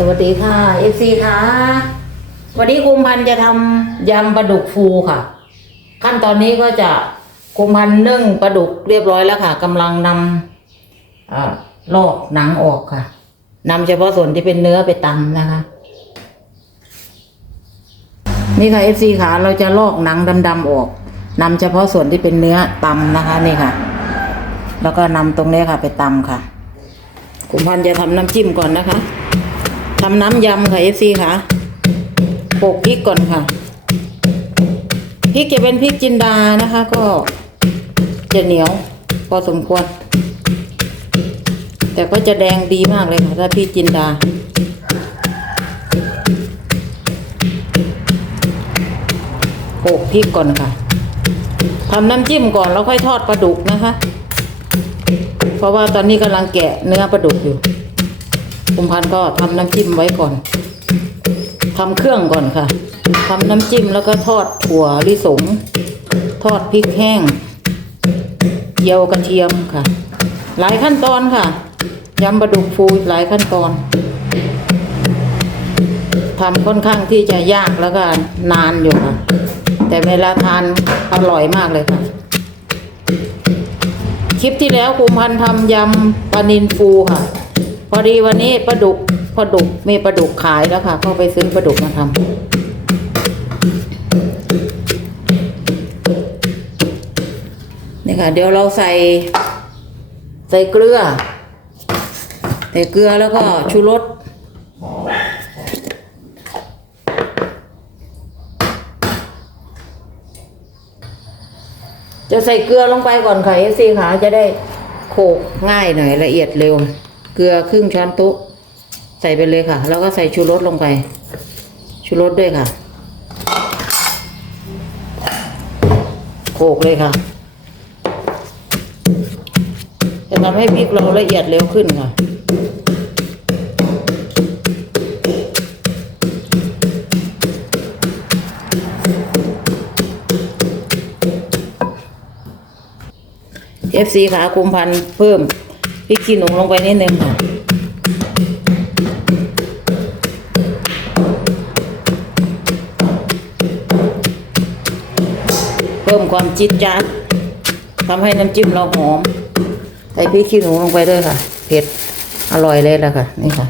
สวัสดีค่ะเอฟซีค่ะ วันนี้กุมพันจะทำยำปลาดุกฟูค่ะ ขั้นตอนนี้ก็จะกุมพันนึ่งปลาดุกเรียบร้อยแล้วค่ะกำลังนำอลอกหนังออกค่ะนำเฉพาะส่วนที่เป็นเนื้อไปตำนะคะ นี่ค่ะเอฟซีค่ะเราจะลอกหนังดำๆออกนำเฉพาะส่วนที่เป็นเนื้อตำนะคะนี่ค่ะ แล้วก็นำตรงนี้ค่ะไปตำค่ะกุมพันจะทำน้ำจิ้มก่อนนะคะ ทำน้ำยำค่ะเอฟซีค่ะโปกพริกก่อนค่ะพริกจะเป็นพริกจินดานะคะ ก็จะเหนียวพอสมควร แต่ก็จะแดงดีมากเลยค่ะถ้าพริกจินดาโปกพริกก่อนค่ะทำน้ำจิ้มก่อนแล้วค่อยทอดปลาดุกนะคะ เพราะว่าตอนนี้กำลังแกะเนื้อปลาดุกอยู่ คุมพันธ์ก็ทำน้ำจิ้มไว้ก่อนทำเครื่องก่อนค่ะทำน้ำจิ้มแล้วก็ทอดถั่วลิสง ทอดพริกแห้งเจียวกระเทียมค่ะ หลายขั้นตอนค่ะยำปลาดุกฟูหลายขั้นตอนทำค่อนข้างที่จะยากแล้วก็นานอยู่ค่ะ แต่เวลาทานอร่อยมากเลยค่ะ คลิปที่แล้วคุมพันธ์ทำยำปลานินฟูค่ะ พอดีวันนี้ปลาดุกปลาดุกมีปลาดุกขายแล้วค่ะ ก็ไปซื้อปลาดุกมาทำนี่ค่ะ เดี๋ยวเราใส่ ใส่เกลือ ใส่เกลือแล้วก็ชูรสจะใส่เกลือลงไปก่อนค่ะเอฟซีค่ะจะได้โขกง่ายหน่อยละเอียดเร็ว เกลือครึ่งช้อนโต๊ะใส่ไปเลยค่ะ แล้วก็ใส่ชูรสลงไป ชูรสด้วยค่ะโขกเลยค่ะจะทำให้พริกเราละเอียดเร็วขึ้นค่ะเอฟซีขาคุมพันเพิ่ม พริกขี้หนูลงไปนิดนึงค่ะเพิ่มความจิ๊ดจ๊าดทำให้น้ำจิ้มเราหอมใส่พริกขี้หนูลงไปด้วยค่ะ เผ็ดอร่อยเลยละค่ะ นี่ค่ะ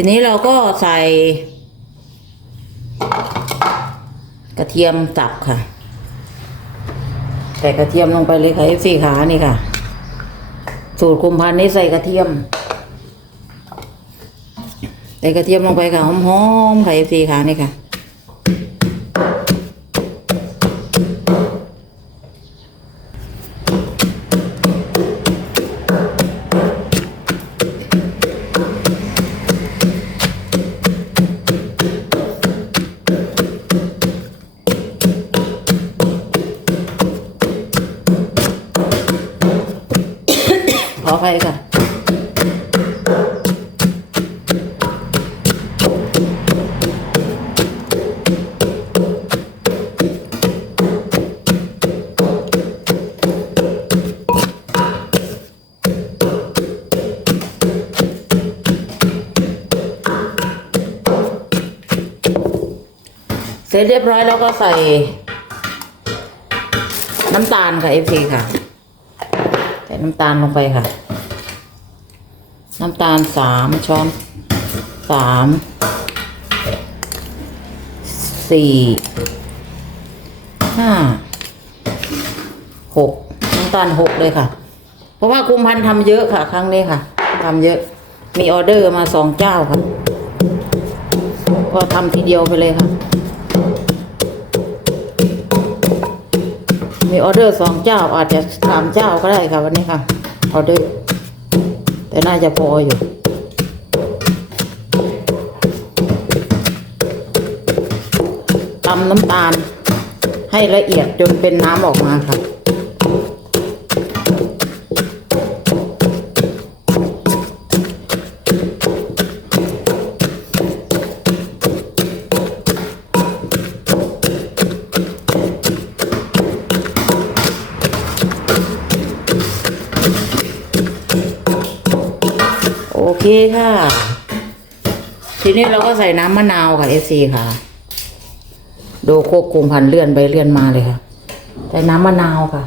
ทีนี้เราก็ใส่กระเทียมสับค่ะ ใส่กระเทียมลงไปเลยค่ะเอฟซีขานี่ค่ะ สูตรคุมพันนี้ใส่กระเทียม ใส่กระเทียมลงไปค่ะหอมๆค่ะเอฟซีขานี่ค่ะ ออภัยค่ะ เสร็จเรียบร้อยแล้วก็ใส่น้ำตาลค่ะเอฟซีค่ะ ใส่น้ำตาลลงไปค่ะ น้ำตาลสามช้อนสามสี่ห้าหกน้ำตาลหกเลยค่ะ เพราะว่าคุมพันทำเยอะค่ะ ครั้งนี้ค่ะทำเยอะ มีออเดอร์มาสองเจ้าค่ะ ก็ทำทีเดียวไปเลยค่ะ มีออเดอร์สองเจ้าอาจจะสามเจ้าก็ได้ค่ะวันนี้ค่ะออเดอร์ แต่น่าจะพออยู่ตำน้ำตาลให้ละเอียดจนเป็นน้ำออกมาครับ คค่ะ ทีนี้เราก็ใส่น้ำมะนาวค่ะเอซีค่ะดูควบคุมพันเลื่อนไปเลื่อนมาเลยค่ะ ใส่น้ำมะนาวค่ะ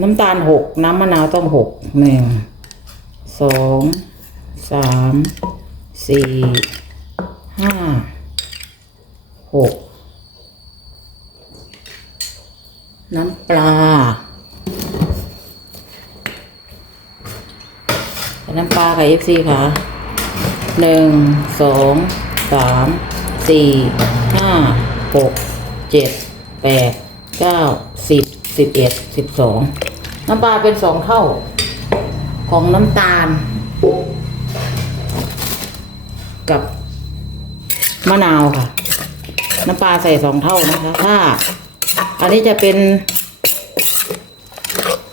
น้ำตาลหกน้ำมะนาวต้องหกหนึ่งสองสามสี่ห้าหก น้ำปลาใส่น้ำปลาค่ะ FC ค่ะหนึ่งสองสามสี่ห้าหกเจ็ดแปดเก้าสิบสิบเอ็ดสิบสองน้ำปลาเป็นสองเท่า ของน้ำตาล กับมะนาวค่ะ น้ำปลาใส่สองเท่านะคะ ถ้า อันนี้จะเป็น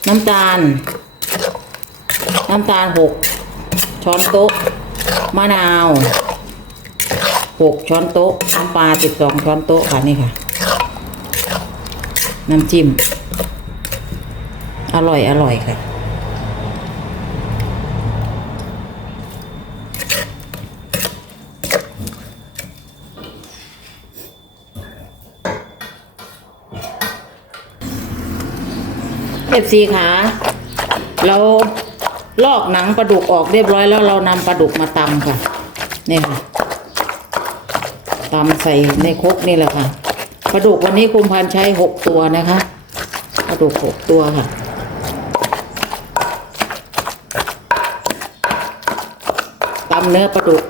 น้ำตาล น้ำตาลหกช้อนโต๊ะ มะนาวหกช้อนโต๊ะ น้ำปลาสิบสองช้อนโต๊ะค่ะนี่ค่ะ น้ำจิ้ม อร่อยอร่อยค่ะ อฟซีค่ะเราลอกหนังปลาดุกออกเรียบร้อยแล้วเรานำปลาดุกมาตำค่ะนี่ค่ะตำใส่ในครกนี่แหละค่ะปลาดุกวันนี้คุมพันใช้หกตัวนะคะปลาดุกหกตัวค่ะตำเนื้อปลาดุก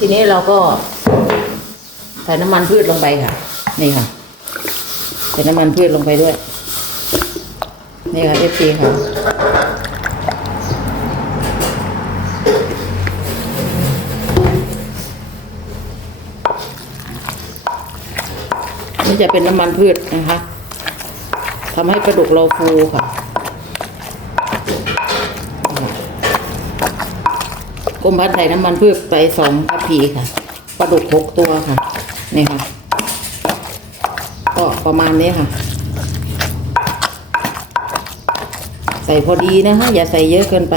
ทีนี้ เราก็ใส่น้ำมันพืชลงไปค่ะ นี่ค่ะใส่น้ำมันพืชลงไปด้วย นี่ค่ะเอฟซีค่ะนี่จะเป็นน้ำมันพืชนะคะทำให้ปลาดุกเราฟูค่ะ กร มพันธุ์ใส่น้ำมันพืชไปสองทัพพีค่ะปลาดุกหกตัวค่ะ นี่ค่ะ ก็ประมาณนี้ค่ะ ใส่พอดีนะคะอย่าใส่เยอะเกินไป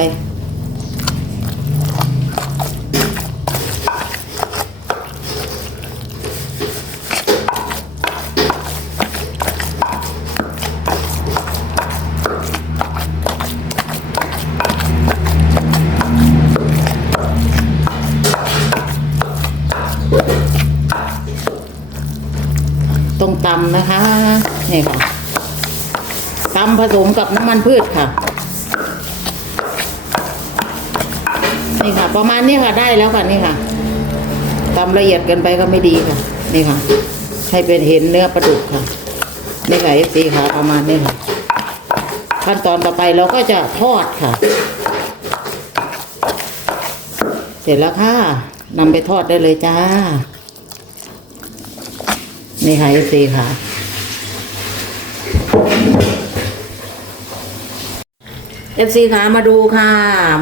กับน้ำมันพืชค่ะ นี่ค่ะ ประมาณนี้ค่ะได้แล้วค่ะนี่ค่ะตำละเอียดเกินไปก็ไม่ดีค่ะ นี่ค่ะ ให้เป็นเห็นเนื้อปลาดุกค่ะนี่ค่ะเอฟซีค่ะประมาณนี้ค่ะ ขั้นตอนต่อไปเราก็จะทอดค่ะ เสร็จแล้วค่ะนำไปทอดได้เลยจ้า นี่ค่ะเอฟซีค่ะ เอฟซีคะมาดูค่ะ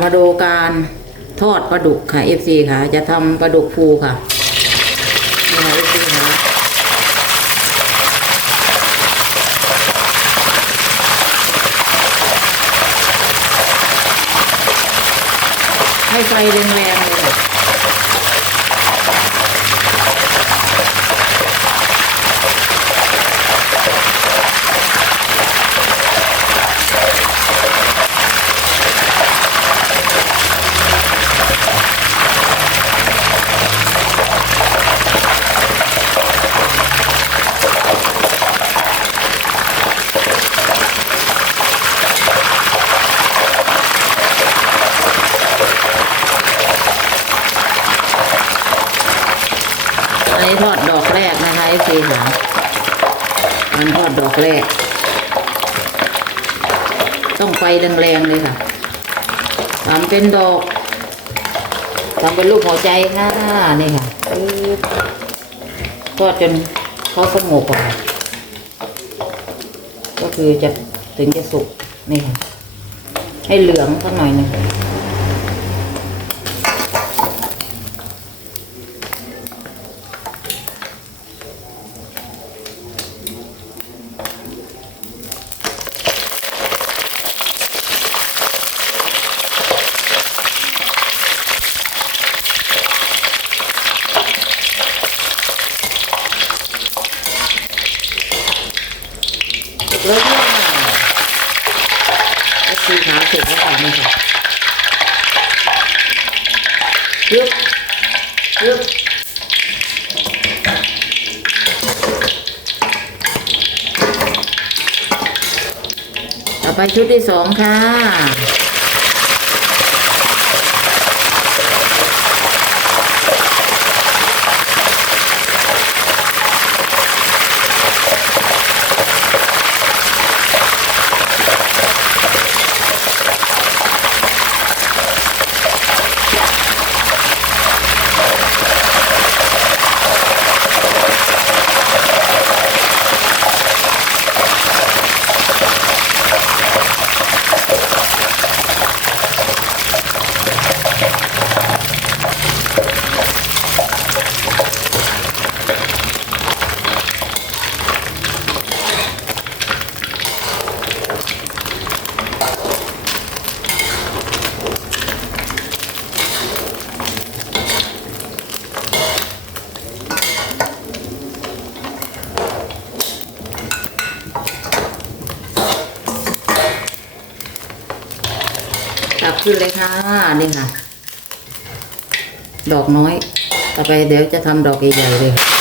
มาดูการทอดปลาดุกค่ะเอฟซีค่ะ จะทำปลาดุกฟูค่ะนี่ค่ะเอฟซีค่ะให้ไฟแรงๆเลยค่ะอันนี้ทอดดอกแรกนะคะเอฟซีค่ะมันทอดดอกแรก ต้องไฟแรงๆเลยค่ะทำเป็นดอกทำเป็นรูปหัวใจค่ะนี่ค่ะทอดจนเขาสงบอะค่ะก็คือจะถึงจะสุกนี่ค่ะให้เหลืองสักหน่อยหนึ่ง แล้วก็ ก็คือขาเสร็จแล้วออกมาค่ะยึบยึบต่อไปชุดที่สองค่ะ ขึ้นเลยค่ะนี่ค่ะ ดอกน้อย ต่อไปเดี๋ยวจะทำดอกใหญ่ๆเลยค่ะ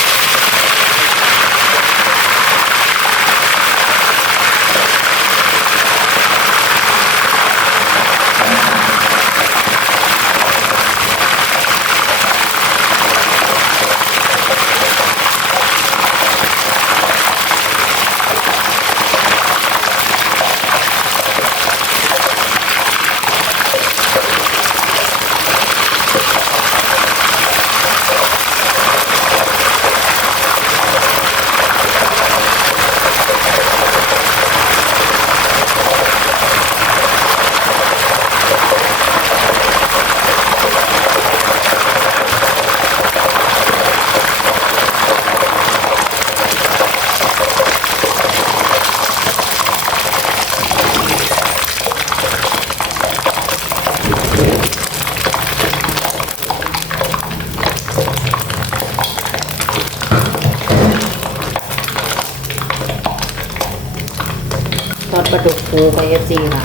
ท อดปลาดุกฟูไปเอฟซีค่ะ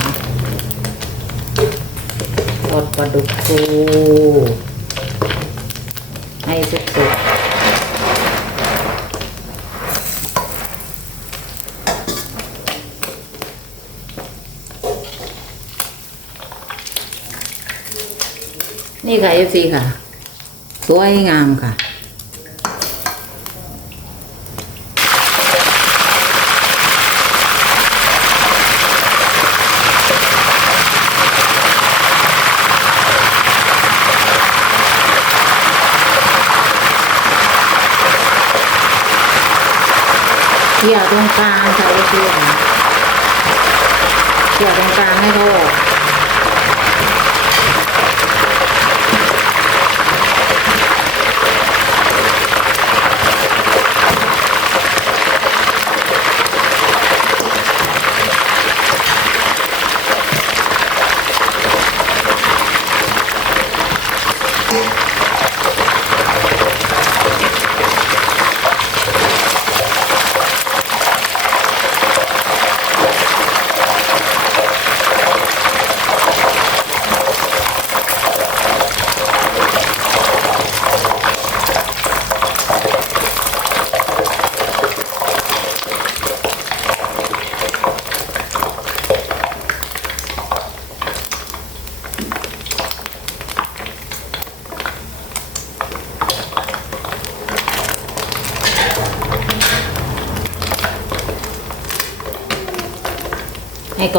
ทอดปลาดุกฟูให้สุกๆนี่ค่ะเอฟซีค่ะ สวยงามค่ะ เกี่ยวตรงกลางค่ะเอฟซีค่ะเกี่ยวตรงกลางให้เข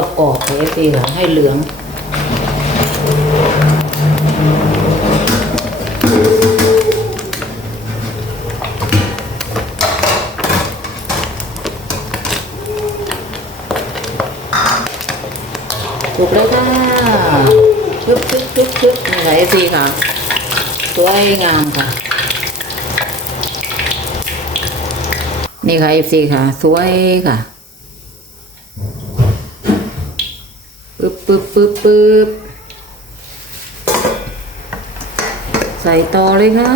าออกให้กรอบๆค่ะเอฟซีค่ะให้เหลือง ถูกแล้วค่ะชึบชึบชึบชึบนี่ค่ะเอฟซีค่ะสวยงามค่ะนี่ค่ะเอฟซีค่ะ สวยค่ะ ปึ๊บปึ๊บปึ๊บใส่ต่อเลยค่ะ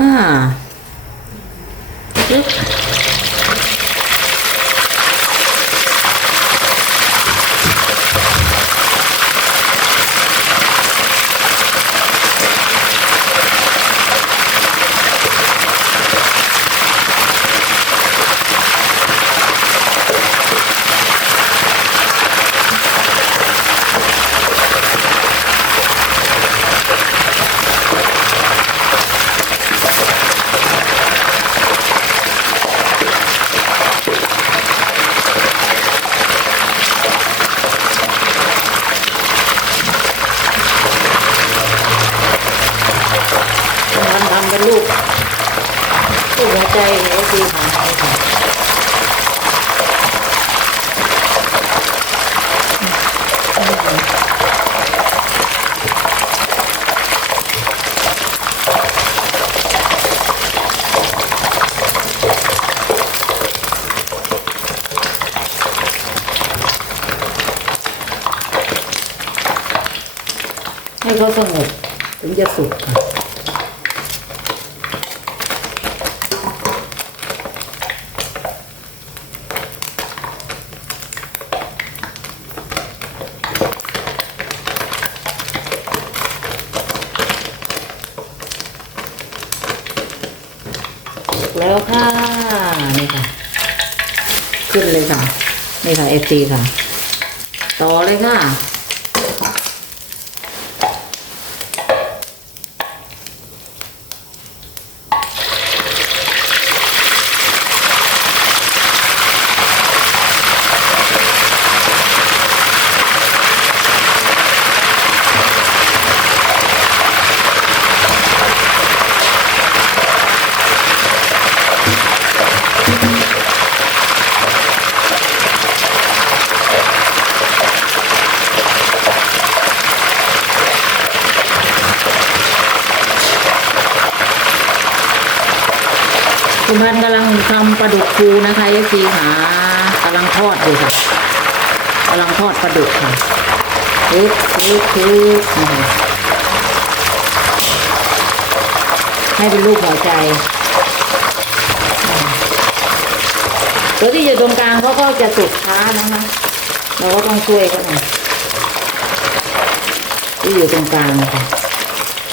ปึ๊บกำลังทำเป็นลูกลูกหัวใจเอฟซีค่ะค่ะให้ เขาสงบถึงจะสุกค่ะแล้วค่ะนี่ค่ะ ขึ้นเลยค่ะ นี่ค่ะ FT ค่ะ ต่อเลยค่ะันกำลังทำปลาดุกฟูนะคะ FT ค่ะกำลังทอดอยู่ค่ะกำลังทอดปลาดุกค่ะคึบคึบคึบนะคะให้เป็นลูกหัวใจ ตัวที่อยู่ตรงกลางเขาก็จะสุกช้านะคะ เราก็ต้องช่วยเขาหน่อยที่อยู่ตรงกลางค่ะ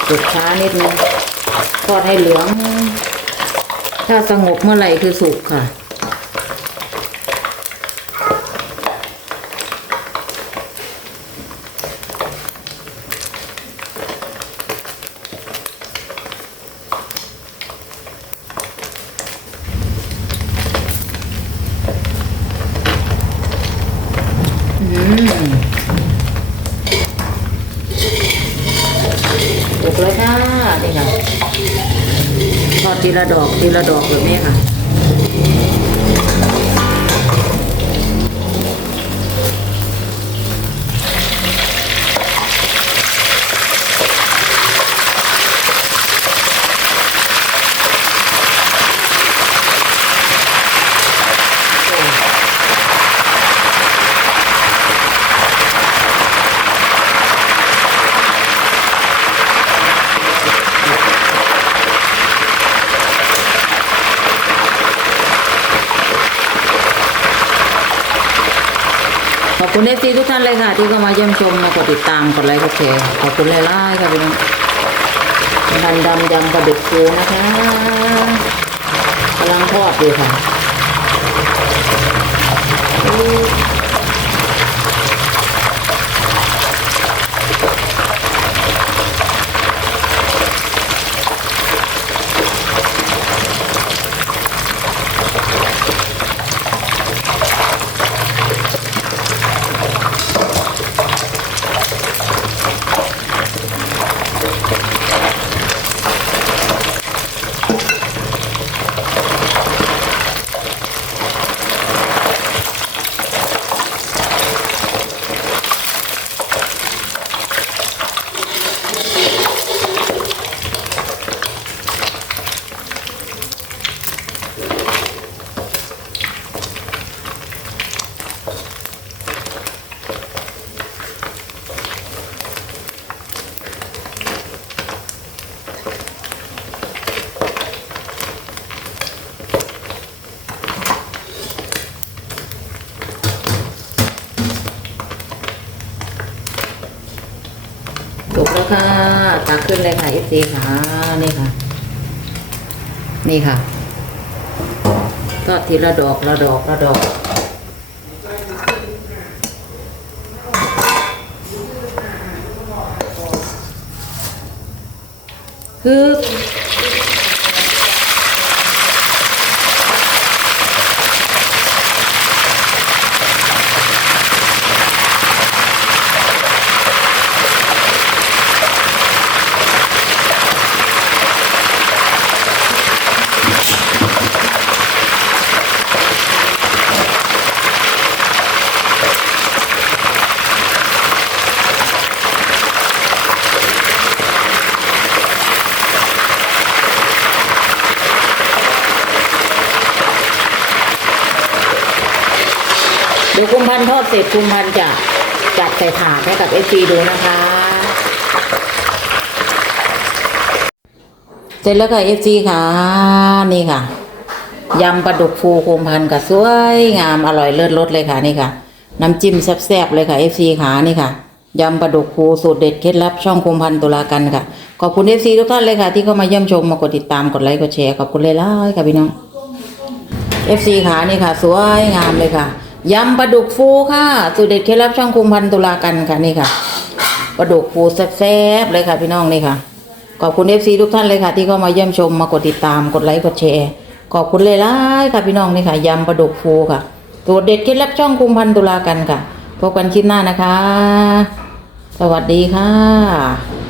สุกช้านิดนึงทอดให้เหลือง ถ้าสงบเมื่อไหร่คือสุขค่ะ อืมสุกเลยค่ะ นี่ค่ะ ทีละดอกทีละดอกแบบนี้ค่ะ ขอบคุณเอฟซีทุกท่านเลยค่ะ ที่เข้ามาเยี่ยมชมมากดติดตามกดไลค์กดแชร์ขอบคุณหลายๆค่ะพี่น้องดันดำยำปลาดุกฟูนะคะกำลังทอดอยู่ค่ะ ขึ้นเลยค่ะเอฟซีค่ะ นี่ค่ะ นี่ค่ะทอดทีละดอกละดอกละดอกคือ เดี๋ยวคุมพันธุ์ทอดเส ร็จคุมพันจะจัดใส่ถาดให้กับเอซีดูนะคะ เสร็จแล้วค่ะเอฟซีค่ะ นี่ค่ะยำปลาดุกฟูคุมพันกับสวยงามอร่อยเลิศรสเลยค่ะนี่ค่ะ น้ำจิ้มแซ่บๆเลยค่ะเอฟซีค่ะนี่ค่ะยำปลาดุกฟูสูตรเด็ดเคล็ดลับช่องคุมพันตุลากันค่ะ ขอบคุณเอฟซีทุกท่านเลยค่ะ ที่เข้ามาเยี่ยมชมมากดติดตามกดไลค์กดแชร์ขอบคุณเลยล่ะค่ะพี่น้อง FC ขานี่ค่ะ สวยงามเลยค่ะ ยำปลาดุกฟูค่ะสูตรเด็ดเคล็ดลับช่างคุมพันตุลากันค่ะนี่ค่ะปลาดุกฟูแซ่บๆเลยค่ะพี่น้องนี่ค่ะ ขอบคุณ FC ทุกท่านเลยค่ะ ที่เข้ามาเยี่ยมชมมากดติดตามกดไลค์กดแชร์ขอบคุณเลยล่ะค่ะพี่น้องนี่ค่ะยำปลาดุกฟูค่ะสูตรเด็ดเคล็ดลับช่องคุมพันตุลากันค่ะพบกันคลิปหน้านะคะ สวัสดีค่ะ